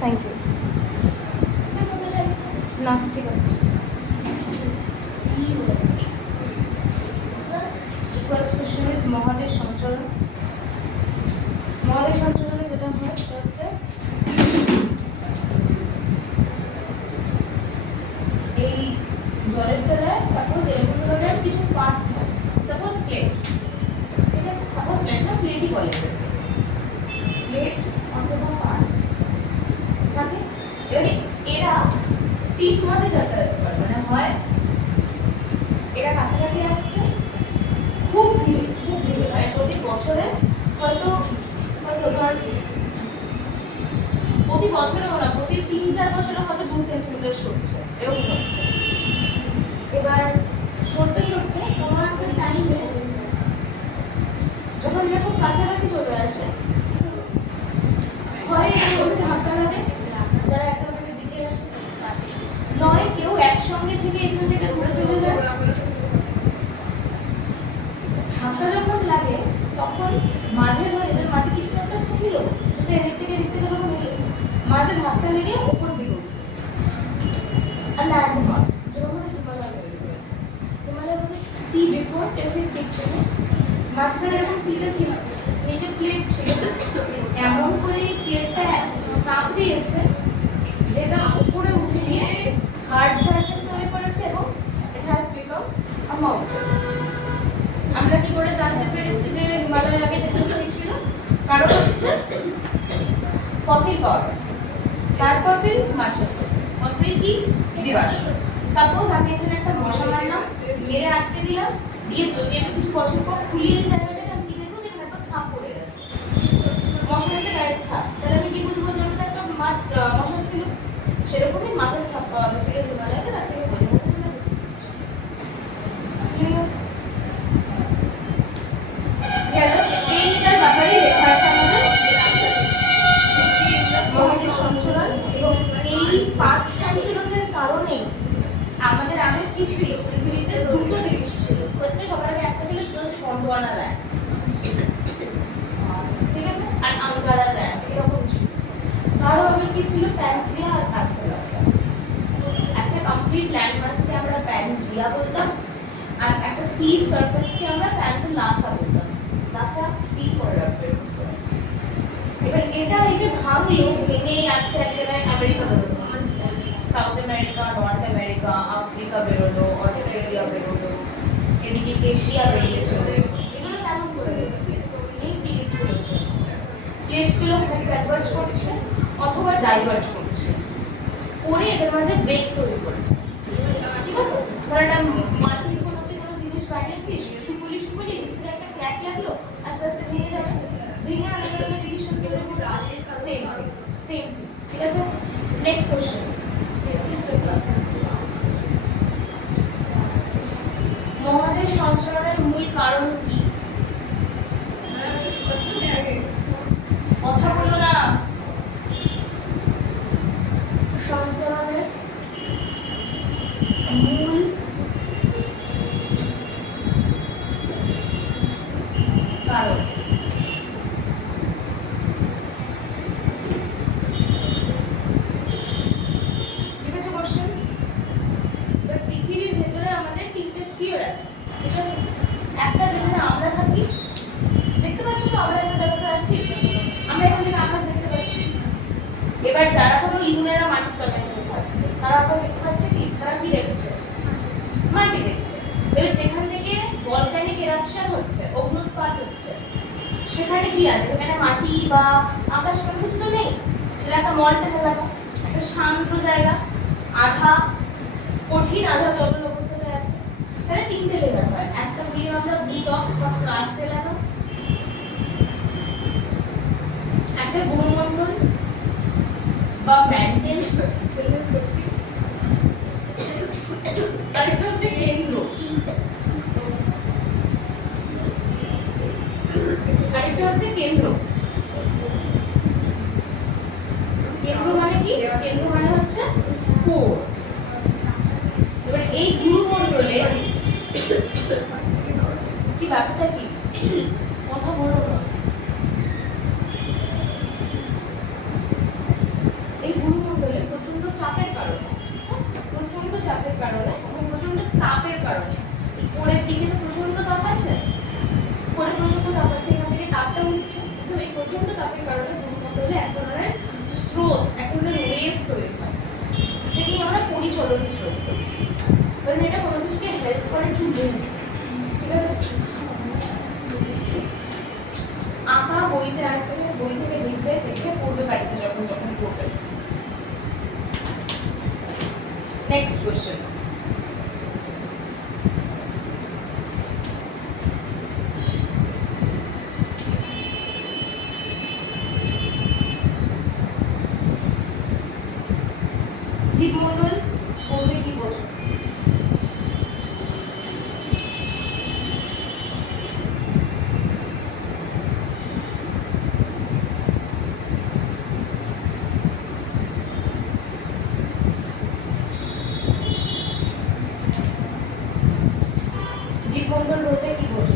Thank you. না ঠিক আছে। ফার্স্ট কোশ্চেন ইজ মহাদেশ সঞ্চালন। মহাদেশ সঞ্চালনে যেটা হয় সেটা হচ্ছে এই জলের তলায় সাপোজ এরকম ধরনের কিছু পার্ট থাকে, সাপোজ প্লেট, ঠিক আছে, সাপোজ প্লেট না প্লেটই বলে, প্লেট অথবা পার্ট থাকে। এবারে এরা তিনভাবে যাতায়াত করে, মানে হয় এরা কাছাকাছি আসছে খুব ধীরে মানে প্রতি বছরে হয়তো ধর প্রতি বছরে না প্রতি 3-4 বছরে হয়তো 2 সেন্টিমিটার সরছে, এরকম হচ্ছে। এবার সরতে সরতে কোনো একটা টাইমে যখন এটা খুব কাছাকাছি চলে আসে, হয় সরতে ধাক্কা লাগে যারা একেবারে দিকে আসে, নয় কেউ একসঙ্গে থেকে এখান থেকে ঘুরে চলে যায়। ধাক্কা যখন লাগে তখন মাঝে ধরে এদের মাঝে কিছু একটা ছিল যেটা এদিক থেকে যখন এলো মাঝে ধাক্কা লেগে ওপর দিকে উঠছে। আর ল্যান্ড মাস যেরকম হিমালয় তৈরি করেছে, হিমালয় বলছে সি বিফোর 10 সেকশনে মাঝখানে এরকম সিটা ছিল, নিচে প্লেট ছিল, এমন করে প্লেটটা চাপ দিয়েছে যেটা উপরে উঠে গিয়ে হার্ড সারফেস তৈরি করেছে এবং it has become a mountain. আমরা কি করে জানতে পেরেছি যে হিমালয় আগে টেকটোনিক ছিল? কারণ হচ্ছে ফসিল পাওয়া গেছে। কার ফসিল? মাছের ফসিল। ফসিল কি? জীবাশ্ম। সাপোজ আমি এখানে একটা মশা মারলাম, মেরে আটকে দিলাম, দিয়ে যদি আমি কিছু বছর পর খুলিয়ে জায়গাটাকে আমি কি দেখবো যে একটা ছাপ পড়ে গেছে, মশার একটা গায়ের ছাপ, তাহলে আমি কি বুঝবো যে ওটা একটা মশা ছিল? সেরকমই মাছের ছাপ পাওয়া গেছিল হিমালয়তে, তার থেকে বোঝা যাবে এইটার ব্যাপারে লেখা আছে আমাদের মহাদেশ সঞ্চালন। এবং এই পাক সঞ্চালনের কারণেই আমাদের আগে কি ছিল, পৃথিবীতে দুটো জিনিস ছিল। ফার্স্টে সবার আগে একটা ছিল, সেটা হচ্ছে গন্ডোয়ানা ল্যান্ড, ঠিক আছে, আর আঙ্গারা ল্যান্ড, এরকম ছিল। তারও আগে কি ছিল? প্যানজিয়া আর প্যান্থেলাসা। একটা কমপ্লিট ল্যান্ড মাসকে আমরা প্যানজিয়া বলতাম, আর একটা সি সারফেসকে আমরা প্যান্থেলাসা বলতাম। লাসা সি করে রাখবে। এবার এটা এই যে ভাঙলো, ভেঙে আজকে এক জায়গায় আমেরিকা বেরোলো, south America, north America, Africa বেরোলো, অস্ট্রেলিয়া বেরোলো, এদিকে এশিয়া বেরিয়ে চলে। এগুলো কেমন করে? এই প্লেটগুলোর জন্য। প্লেটগুলো খুব কনভার্জ করছে অথবা ডাইভার্জ করছে, করে এদের মাঝে ব্রেক তৈরি করেছে, ঠিক আছে। ধর একটা মাটির কোনো জিনিস বানিয়েছিস, শুকুলি নিচ থেকে একটা ক্র্যাক লাগলো, আস্তে আস্তে ভেঙে যাবে, ভেঙে আলাদা আলাদা জিনিস তৈরি করবে, সেম, ঠিক আছে। নেক্সট কোশ্চেন, মহাদেশ সঞ্চালনের মূল কারণ কি? কথা বলো না। সঞ্চালনের মূল কারণ ঠিক আছে। কোশ্চেন, পৃথিবীর ভেতরে আমাদের 3টে স্ফিয়ার আছে, ঠিক আছে। একটা যেখানে আমরা থাকি, দেখতে পাচ্ছ তো আমরা একটা জায়গাতে আছি, আমরা এখান থেকে আকাশ দেখতে পাচ্ছি। এবার যারা কোনো ইঁদুরেরা মাটির তলায় থাকছে, তারা আকাশ দেখতে পাচ্ছে কি? তারা কি দেখছে? মাটি দেখছে। এবার যেখান থেকে ভলকানিক এরাপশন হচ্ছে, অগ্নুৎপাত হচ্ছে, সেখানে কি আছে? এখানে মাটি বা আকাশ কোনো কিছু তো নেই, সেটা একটা মল্টেন এলাকা, একটা শান্ত জায়গা, আধা কঠিন আধা তরল অবস্থাতে আছে। তাহলে 3টে লেয়ার হয়, একটা বলি আমরা ভূত্বক বা ক্রাস্ট এলাকা, একটা গুরুমণ্ডল বা ম্যান্টেল, আরেকটা হচ্ছে কেন্দ্র, আরেকটা হচ্ছে কেন্দ্র। কেন্দ্র মানে কি? কেন্দ্র মানে হচ্ছে কোর। এবার এই গুরুমণ্ডলে কি ব্যাপারটা কি? কথা বলো না। এই বইতে আছে, বই থেকে দেখবে, দেখে পড়বে বাড়িতে যখন যখন পড়বে। Next question. জীবমণ্ডল বলতে কি বোঝো? জীবমণ্ডল বলতে কি বোঝো?